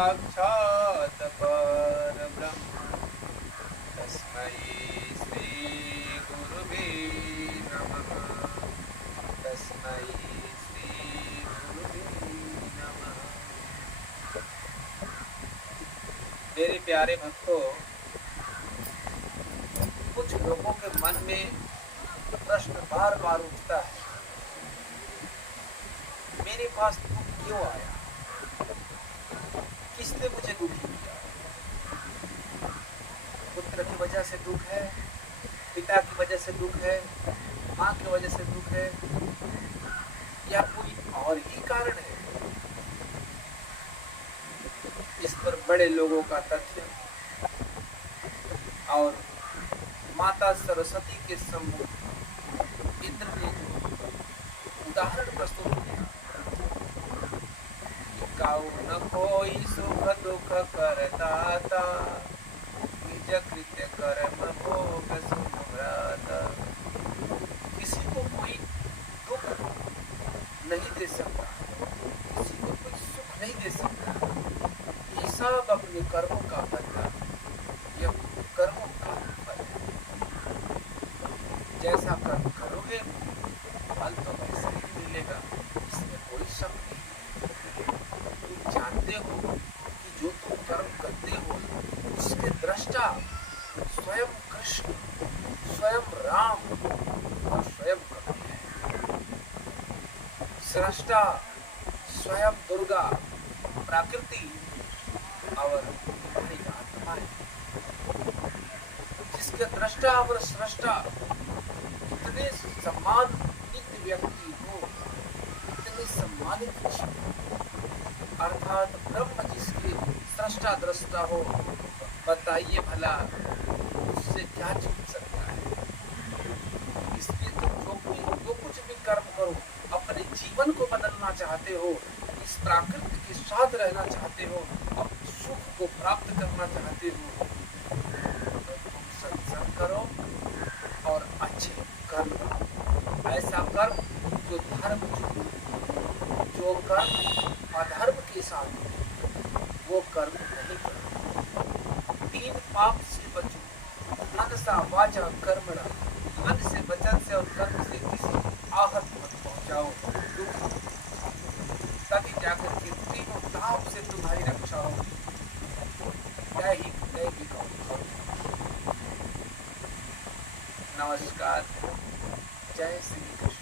साक्षात् परब्रह्म तस्मै श्री गुरुवे नमः। तस्मै श्री गुरुवे नमः। मेरे प्यारे भक्तों, कुछ लोगों के मन में प्रश्न बार बार उठता है, मेरे पास दुख क्यों आया, किसने मुझे दुखी किया। पुत्र की वजह से दुख है, पिता की वजह से दुख है, माँ की वजह से दुख है, या कोई और ही कारण है। इस पर बड़े लोगों का तथ्य और माता सरस्वती के सम्मुख इंद्र ने उदाहरण प्रस्तुत किया। काऊ न कोई सुख दुख करदाता, निज कृत्य कर्म भोग सुमराता। किसी को कोई दुख नहीं दे सकता, किसी को कोई सुख नहीं दे सकता। ये सब अपने कर्मों का फल, यह कर्मों का फल है। जैसा कर्म करोगे फल तो वैसा ही मिलेगा, इसमें कोई शक नहीं। तुम जानते हो कि जो तुम कर्म करते हो उसके दृष्टा स्वयं कृष्ण, स्वयं राम और स्वयं कबीर है। सृष्टा स्वयं दुर्गा, प्रकृति और तुम्हारी आत्मा है। जिसके दृष्टा और सृष्टा इतने सम्मानित व्यक्ति हो, इतने सम्मानित अर्थात ब्रह्म जिसके सृष्टा दृष्टा हो, बताइए भला उससे क्या छूट सकता है। इसलिए तुम जो कुछ भी कर्म करो, अपने जीवन को बदलना चाहते हो, इस प्राकृतिक के साथ रहना चाहते हो, अपने सुख को प्राप्त करना चाहते हो, तो तुम सत्संग करो और अच्छे कर्म करो। ऐसा कर्म जो धर्म, जो कर्म अधर्म के साथ वो कर्म नहीं करो। 3 पाप से बचो, मनसा वाचा कर्मणा। मन से, वचन से और कर्म से किसी आहत मत पहुंचाओ, तभी जाकर के तीनों ताप से तुम्हारी रक्षा होगी। नमस्कार, जय श्री कृष्ण।